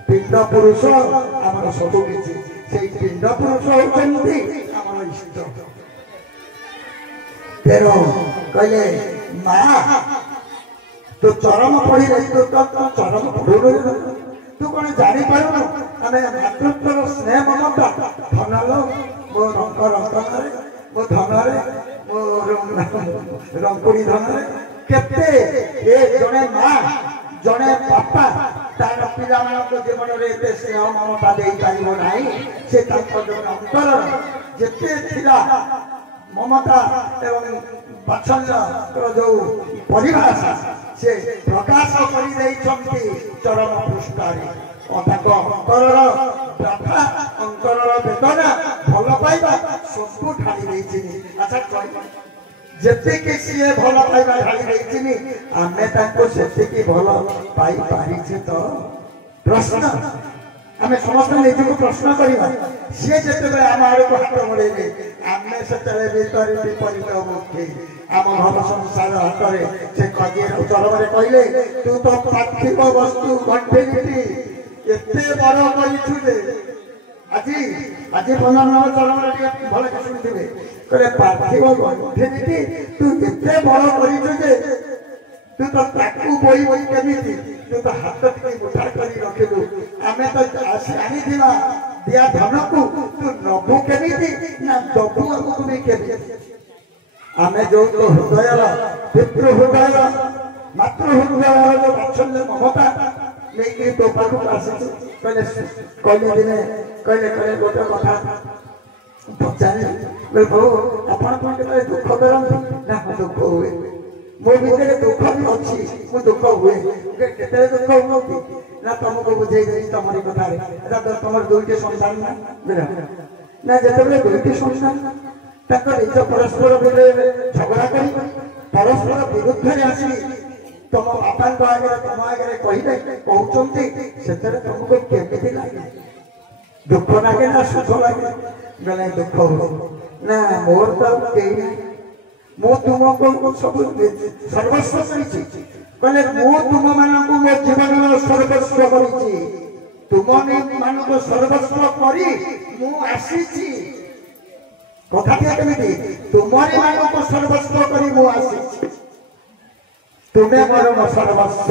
पिंड पुरुष आमर सबू किसी से पिंड पुरुष होती आमर इष्ट तेणु कहले माँ तो चरम पढ़ी तो चरम पढ़ू तू कौन जापर आम मातृत्वर स्नेह ममता धन लो मो रंकन मो धन मो रंकुड़ी धन केते जड़े माँ जड़े बापा तार पिला जीवन में एत स्नेह ममता दे पार से अंतर जिते ममता एवं वात्सल्य जो परिभाषा से प्रकाश कर चरम पृष्ठारे अंतर व्यथा अंतर वेदना भल पाइबा सबू ढाली अच्छा जिते सी भल पाइबा ढाली आमे से भल पाई पारिछे तो प्रश्न आम समस्त निजक प्रश्न करवा सी जिते आम आड़ को हाथ बढ़े आम से विपरीत मुखी आम घर संसार हाथ में से चरम कहले तू तो पार्थिव वस्तु घंटे एत बड़ कर आज आज 15 नंबर चरण भल शुणुवे कहले पार्थिव घंटे तू एत बड़ कर तू तो ताकू बोई बोई केमिति तू तो हाथ टिके मुठा करी रखिलु आमे तो आनी दिला दिया धन को तू नबु केमिति ना दबु हमको भी केमिति आमे जो तो हृदय पितृ हृदय मातृ हृदय जो वात्सल्य ममता लेकिन तो पाखु आसी कहले कहले दिने कहले गोटे कथा पचारे बोल आपण कोन के दुख करन ना दुख हुए मो भीतर दुख भी अच्छी मु दुख हुए केते दुख हुए ना तुमको बुझे तुम कथा तुम दुईटे संसार ना ना जिते दुईटे संसार निज परस्पर झगड़ा कर परस्पर विरुद्ध में आसी तुम बापा आगे तुम आगे कहे कहते से तुमको केमी लगे दुख लगे ना सुख लगे बेले दुख हो ना मोर तो कहीं मो तुमको सब सर्वस्व कहले मो तुम मानक मो जीवन सर्वस्व करी तुम मान सर्वस्व करी मु आसी कथा केमी तुमरी मानक सर्वस्व करी मु आसी तुम्हें मोर सर्वस्व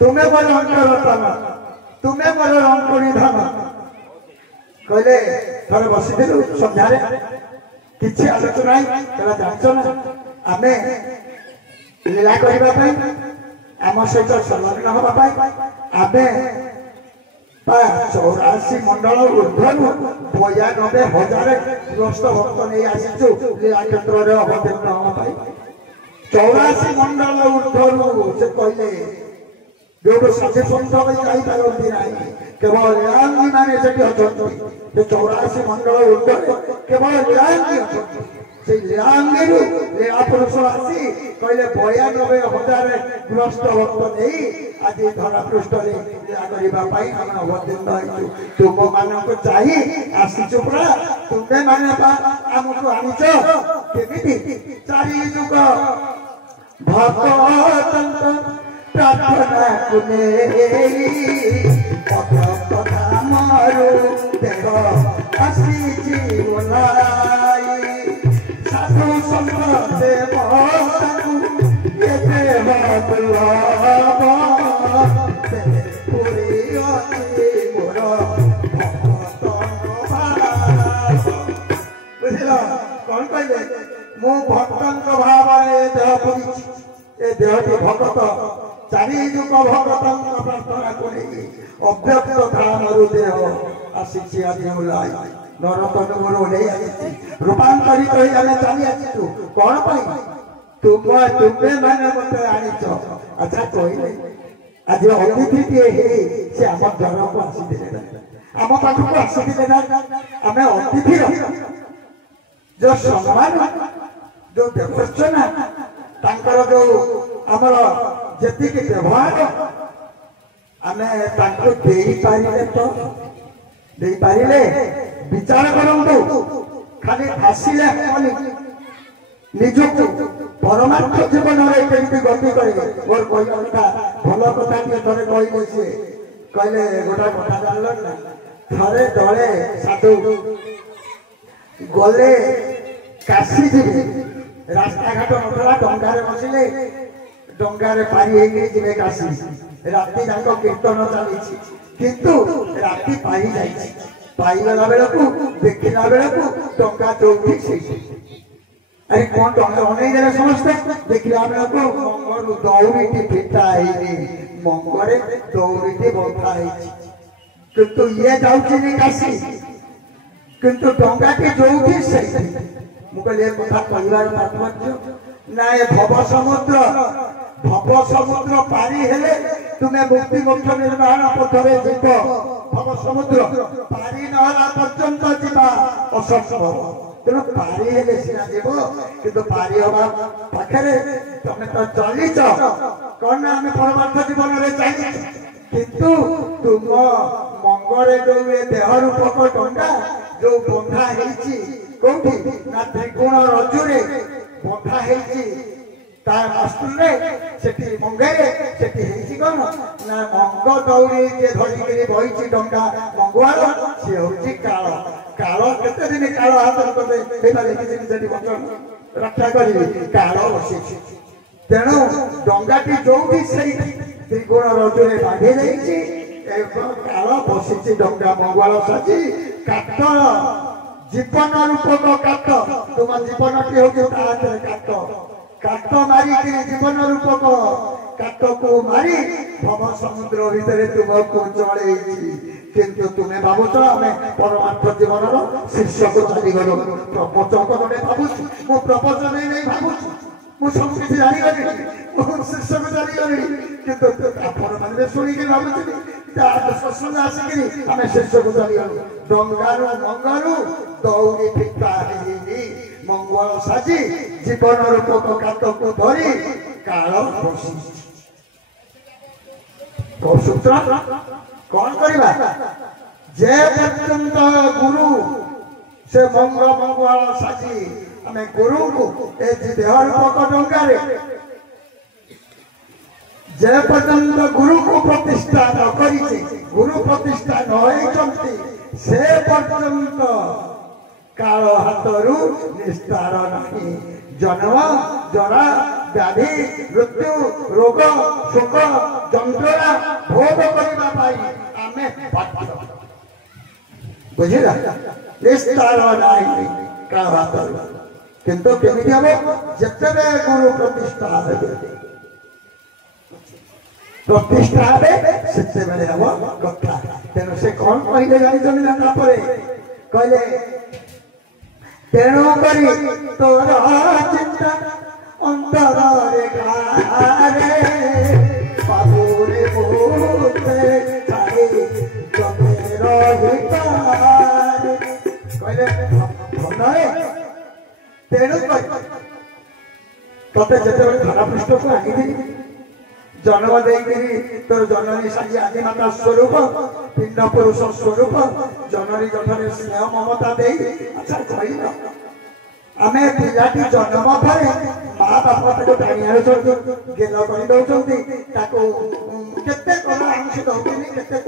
तुम्हें मोर अंतरतन तुम्हें मोर अंकुरी धन कहले थोड़े बसी सन्धार किसी आलोचना नहीं जानच ना आम लीला करने आम सहित संलग्न हाँपाई आम 84 मंडल ऊर्धनु 92,000 गृहस्थ भक्त नहीं आसीचु लीला क्षेत्र में अवतीर्ण हाँपाई 84 मंडल ऊर्धनु से कहले जो साथी पंथ जापारती ना केवल लीलांगी मैंने अच्छा 84 मंडल ऊर्धे केवल लीलांगी अच्छा से लीलांगी लीला पुरुष आसी कहले 92,000 गृहस्थ भक्त नहीं आज धरा पृष्ठ लीला करने आम अवतीर्ण तुम मान चाहिए आसीचु पूरा तुम्हें मैंने आमको आनीच केमी 4 युग भक्त प्रार्थना कुने पथ मारो देह आसी जीवनाई साधु संत देव ये देव दुर्लभ पूरी अति मोर बुझल कौन कहले मो भक्तन भाव देह पूरी ए देहटी भगत 4 युग भगतन प्रार्थना करे अव्यक्त धाम देह आसी आज नरतन मोर ओढ़े रूपांतरित हो चली आसु कौन तुम्हें मैंने मत आनीच अच्छा कहले आज अतिथि से आम घर को आसी आम पाखक आसी आम अतिथि जो सम्मान जो देवचना तांकर जो आमर जी व्यवहार आमे दे पारे विचार करूँ खाली आसिले निजुक परमार्थ जीवन में कमी गति करे मोर कहना कथा भल कथा थे कहले सी कहले गोटा कथा जान ना थे दले साधु गले काशी जी रास्ता घाट नथला डंगार बसिले डंगार पारी जी काशी राति जाक कीर्तन चली किंतु राति पाई पाईगला बेलू देखला बेलू डंगा चौकी से अरे कौन डंगा अनेक समस्ते देखला बेलू मंगरू दौड़ी फिटा मंगरे दौड़ी बंधा किंतु ये जाऊँ काशी किंतु डंगा के जो से मुझे कथा कहवार तात्पर्य ना भव समुद्र पारी हेले तुम्हें मुक्ति मोक्ष निर्माण पथरे जीव भव समुद्र पारी नहला पर्यंत जीवा असंभव तेणु पारी हेले सीना जीव किंतु पारी हवा पाखे तुम तो चलीच कौन आम परमार्थ जीवन में चली किंतु तुम मंगले जो देह रूपक डंगा जो बंधा होती ना त्रिकोण रजुरे बंधा होती मंगेरे से कौन ना मंग दौड़ी धरिकी बही डंगा मंगुआर सी हूँ काल काल केते दिन काल हाथ देखी वचन रक्षा करी काल बसी तेणु डंगाटी जो त्रिकोण रजुरे बांधी जाइए काल बसी डंगा मंगुआल साजी काट जीवन रूपक काट तुम जीवनटी हूँ काट काट मारिक जीवन रूपक काट को मारी भव समुद्र भितर तुमको चल किंतु तुम्हें भावुच आम परमार्थ जीवन शीर्ष को चलीगलु प्रपंच गए भावुँ मो प्रपंच नहीं भावुँ मुझे सब किसी जागली शीर्ष को चलीगली किंतु आपण मैंने शुणिक भावुँ सत्संग आसिक आम शीर्ष को चलीगलु डंगारू मंगारू दौड़ी फिटा मंगल साजी जीवन रूपक काट को धरी काल बसी सूत्र कौन करवा जे पर्यंत गुरु से मंग मंगल साजी आम गुरु को देह रूपक डंगारे जे पर्यंत गुरु को प्रतिष्ठा न करी गुरु प्रतिष्ठा न से पर्यंत काल हाथरू निस्तार नहीं जन्म जरा व्याधि मृत्यु रोग शोक जंत्रणा भोग करने बुझिला निस्तार नहीं काल हाथरू किंतु केमिति हम जिते गुरु प्रतिष्ठा से हम कथा तेणु से कौन कहले जानी कहले तेणु करी तोर चिंता अंतर बाबूरे बोलते तेणु तते जिते धरा पृष्ठ को आनी जन्म देकरी तोर जननी साजी आदिमाता स्वरूप पिंड पुरुष स्वरूप जननी गठन स्नेह ममता दे अच्छा कही आम पिलाटी जन्म पर माँ बापा टाणी आन गेल करते कला आंश दौनी के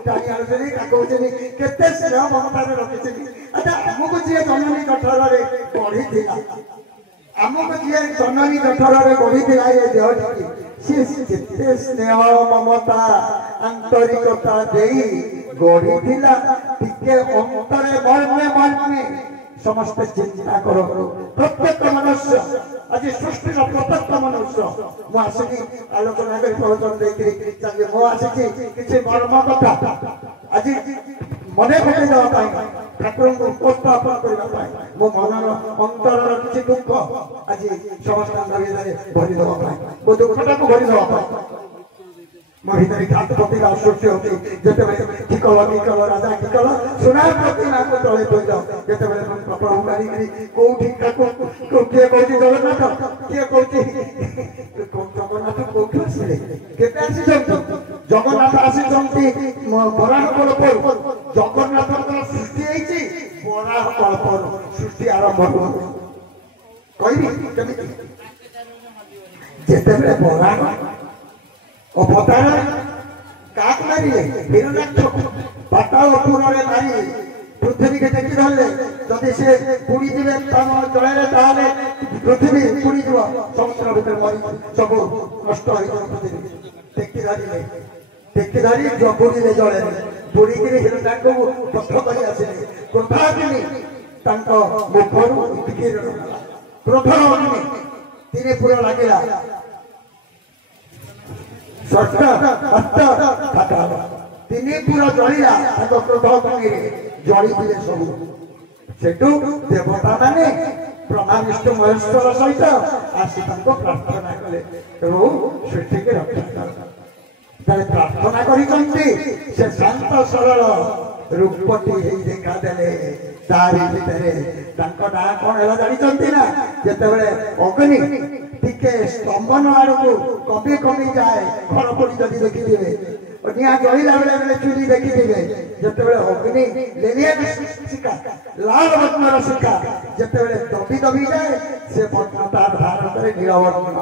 टाणी आनुनी के स्नेह ममता रखी अच्छा आमको जी जननी गठन बढ़ी आमको जी जननी गठन बढ़ी ये देहटी सी स्नेह ममता आंतरिकता दे गढ़ी टिके अंतरे मर्मे मर्मे समस्त चिंता करो प्रत्येक मनुष्य आज सृष्टि प्रत्येक मनुष्य मुझे आलोचना कर प्रवचन देखिए मुझे किसी मर्म कथा आज मन पकड़ देवाई ठाकुर को उपस्थापन करने मो मन अंतर किसी दुख आज समस्त हृदय भरी देवाई मो दुखटा को भरी देवाई मो भीतर घातपति सृष्टि होती जिते ठिकल निकल राजा निकल सुना प्रतिमा को तले थोद जिते कपड़ा उगाड़ी कौटी किए कौन जगन्नाथ किए कौन जगन्नाथ कौट आसे के जगन्नाथ आसी बराह कल्प जगन्नाथ सृष्टि बराह कल्प सृष्टि आरंभ कह जिते बराह अवतार काक मारे हिरण्यकश्यप पातालपुर मारी पृथ्वी के टेकी धरले जदि से बुड़ी जीवे जड़े पृथ्वी बुड़ी जीव समुद्र भीतर मरी सब नष्ट टेकी धरी बुड़े जड़े बुड़ीक हिरण्यक बद्ध कर आसिले क्रोधाग्नि मुखर विकीर्ण क्रोधर अग्नि तीन पूरा लगे तीन पूरा जलिया क्रोध जड़ी सब सेठू देवता माने ब्रह्मा विष्णु महेश्वर सहित आसी प्रार्थना कले तेणु सृष्टि के रक्षा कर प्रार्थना कर शांत सरल रूपटी देखा देले तारी भितर ना कौन है जानी ना जिते अग्नि टिके स्तंभन आड़ को कमी कमी जाए घर पड़ी जदि देखिए निआ जलिला बेले बेले चूरी देखिथिबे जते अग्नि लेलिया शिका लाल बत्नर शिका जते दबी दबी जाए से बत्न तार धारण करे नीलवर्ण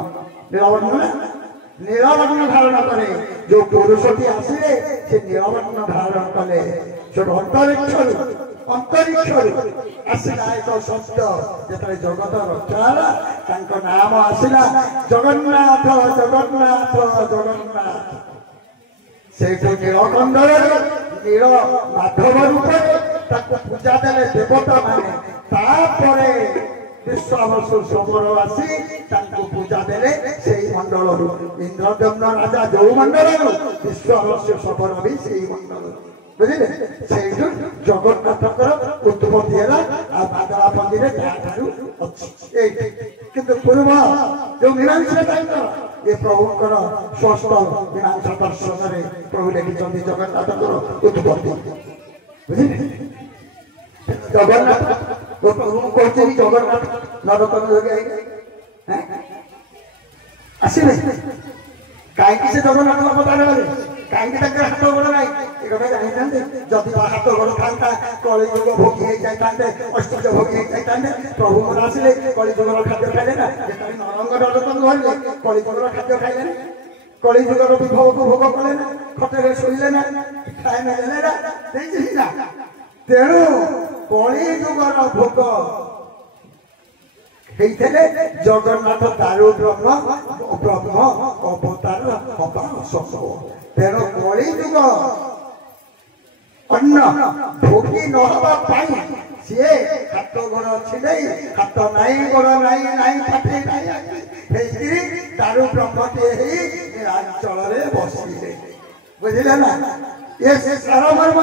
नीलवर्ण धारण करे जो पुरुषटी आसिले से नीलवर्ण धारण कले जो अंतरिक्ष आसला एक शब्द जो जगत रचाला नाम आसला जगन्नाथ जगन्नाथ जगन्नाथ से नीलकंडर नील माधव रूपे पूजा देले देवता माने तापरे विश्वावसु समर आसी पूजा देले से मंडल इंद्रदम्न राजा जो मंडल विश्वावसु समर भी से मंडल बुझे से जगन्नाथ उत्पत्ति है बादला मंदिर किंतु पूर्व जो मीमांसा टाइम ये प्रभुंर स्वस्थ मीमांसा दर्शन में प्रभु लिखिं जगन्नाथ उत्पत्ति बुझे जगन्नाथ प्रभु कहते जगन्नाथ नरक आसवे कहीं से जगन्नाथ अवतार गले कहीं हाथ गोड़ ना जानते जदि हाथ गोड़ था कलिजुग भोगी जाते अष्टज भोगी जाते प्रभु मन आसिले कलिजुगर खाद्य खाइले ना नरंग नरक गले कलिजुगर खाद्य खाइले कलिजुगर विभव को भोग कले ना खटे शोले ना खाए ना तेणु कलिजुगर भोग जगन्नाथ दारु ब्रह्म ब्रह्म अवतार हवा संभव तेणु कलिजुग अन्न भोगी नहवा सी हाथ गोड़ छिड़े हाथ नाई गोड़ नाई नाई पाठे नाई दारु ब्रह्म टे अंचल बसिले बुझे ना ये सारमर्म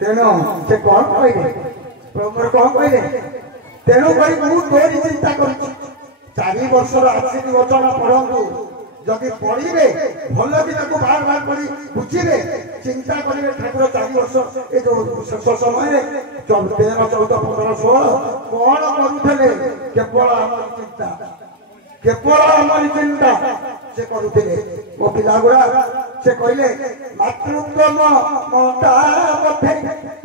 तेणु से कौन कहे प्रभु कौन कहे तेणु तोरी चिंता कर 4 वर्षर आशीर्वचन पढ़ु जदि पढ़े भल भी बार बार पढ़ी बुझे चिंता करेंगे ठाकुर 4 वर्ष ये जो शेष समय 13, 14, 15, 16 कौन करुले केवल आम चिंता केवल आम चिंता से करुले मो पिला गुड़ा से कहले मातृत्व ममता मथे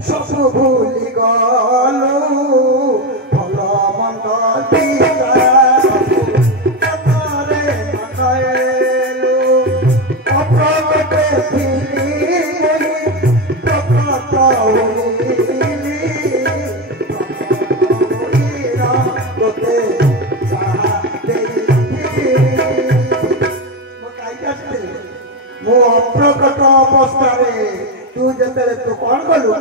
शशु भूली गलु भल मंद अप्रकट अवस्था तू जिते तू कौन कलु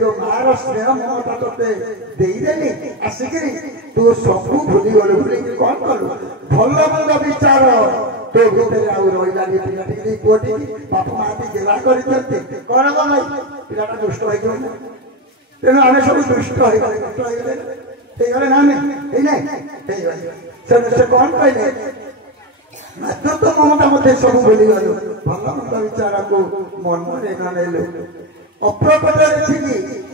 जो मार स्नेह ममता ते देदेली आसिक तू सब भूली गलु भूल कौन कलु भल मंद विचार तो भीतर रही पिलाटी पुटी बाप माँ गेला कर कौन कल पिलाटा दुष्ट हो तेणु आम सब दुष्ट होगले ना से कौन कहले मातृत्व ममता मध्य सब भूली गलु भल मंद विचार को मन में ननेलु अप्रकट थी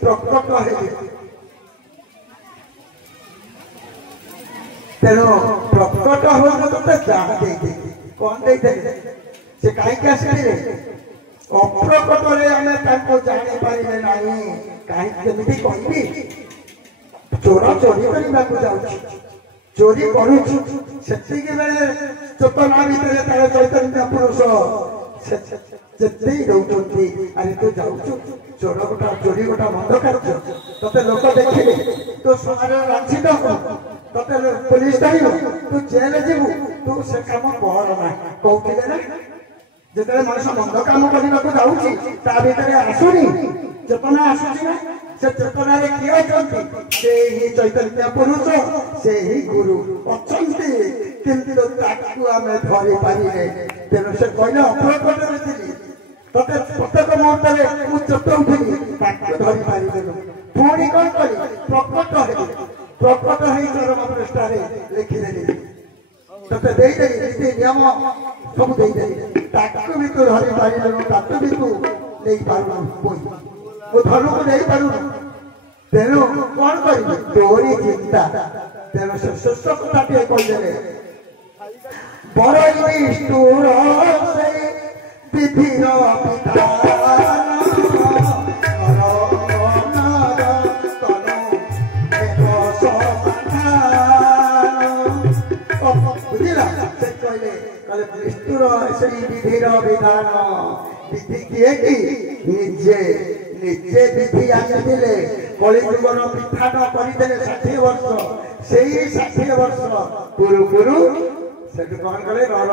प्रकट है तेणु प्रकट हो जान दे कौन दे से कहीं आसिले अप्रकट आम जानी पारे ना कहीं केमी कहबी चोर चोरी करने जाऊँ चोरी करुच से चेतना भितर तार चैतन्य पुरुष जिते रोचे अरे तू जाऊ चोर गोटा चोरी गोटा बंद कार्य ते लोक देखिले तू सोनार रांची ते पुलिस धर तू जेल जीवु तू से कम कर ना कहते ना जिते मनुष्य मंद कम करने जाऊँगी ता भीतर आसुनी चेतना आसुची ना से चेतना किए अछंती से ही चैतन्य पुरुष से ही गुरु अछंती किंतु ताकू आमे धरि पारिले तेनु से कहले अप्रकट थी तते प्रत्येक मुहूर्त मु चेत उठिली ताकू धरि पारिले पुणी कौन करी प्रकट है चरम पृष्ठ लिखिदेली तते देदेली नीति नियम सब देदेली ताकू भी तू धरि पारिले ताकू भी तू नहीं पारू कोई वो धनु को नहीं पारू तेणु कौन कर तोरी चिंता तेणु से शेष कथा कहले बड़ निष्ठुर से विधिर विधान बुझिला से कहले विष्णुर से विधिर विधान विधि किए कि निजे निजे विधि आनिले कलिजुगर विधान करदेले 60 वर्ष से 60 वर्ष पूर्व पूर्व से कौन कले नर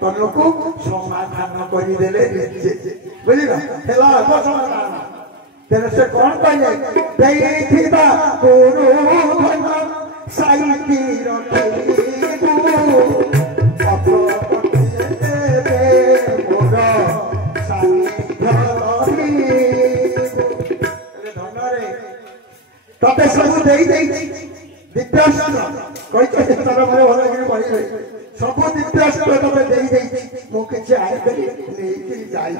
तनु को समाधान करदेले निजे बुझिला हेला समाधान तेरे से कौन कहले देइथिबा गुरु धन साईती रखिबु तते सब देई दिव्यास्त्र कहि तर मरे भल कि पढ़ी सब दिव्यास्त्र तते देई मु किछि आइ करी नै कि जाई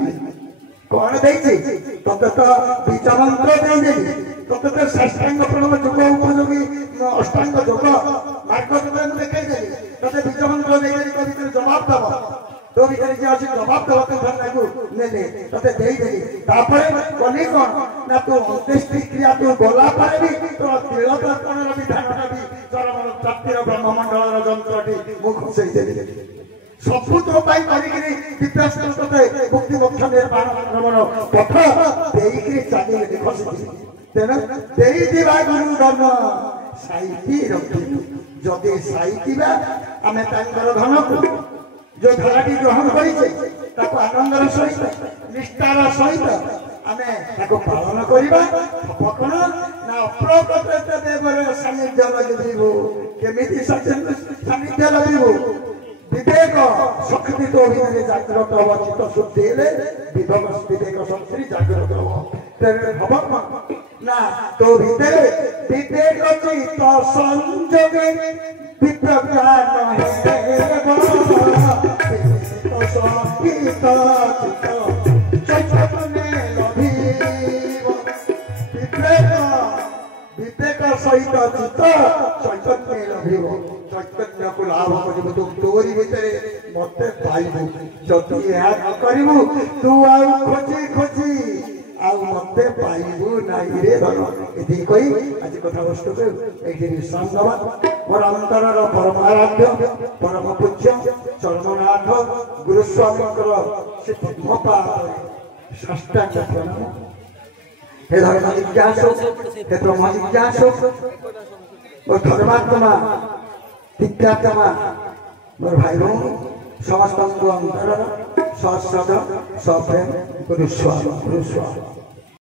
कौन देई तते तो बीज मंत्र देई तते तो साष्टांग प्रणव योग उपयोगी अष्टांग योग मार्ग देखाई देली तते बीज मंत्र देई कभी जवाब दबा तो भीतर जे अछि जवाब दबा तो धरनाकू ने तते देई देली तापरे कली कोन ना तो अंत्येष्टि क्रिया तो गोला पारे भी तो तिल तर्पण र विधानटा भी चरम प्राप्तिर ब्रह्ममंडल र जंत्रटी मुख से देली सबु तो पाई करी कि दिव्यास्त्र तते मुक्ति मोक्ष निर्माण भ्रमण पथ देई कि चाली खसी तेना देई दिवा गुरु धन साईती रखि जदि साईतीबा आमे तांकर धन को जो धाराटी ग्रहण करिछे ताको आनंदर सहित निष्ठार सहित आमे ताको पालन करिबा अपकण ना अप्रकट देवर सानिध्य लगिबो केमिति सानिध्य लगिबो विवेक शक्ति तो भितरे जागृत हो चित्त शुद्धि हेले विवेक शक्ति जागृत हो तेरे हबक ना तो भितरे विवेक चित्त संयोगे विप्रज्ञान हेबो तो संगीत चित्त चैतन्य लभिबो विवेक सहित चित्त चैतन्य लभिबो चैतन्य को लाभ करिबो तो तोरी भितरे मते पाइबो जति या करिबो तू आउ खोजी खोजी आउ मते पाइबो नाही रे धन एथि कहि आज कथा वस्तु के एथि संगवाद मोर अंतरर परम आराध्य परम पूज्य चरणनाथ गुरु स्वामीकर से पद्मपा साष्टांग प्रणाम हे धर्म जिज्ञासु हे ब्रह्म जिज्ञासु और धर्मात्मा दिव्यात्मा मोर भाई बहन समस्त अंतर सहस्रद सप्रेम गुरु स्वामी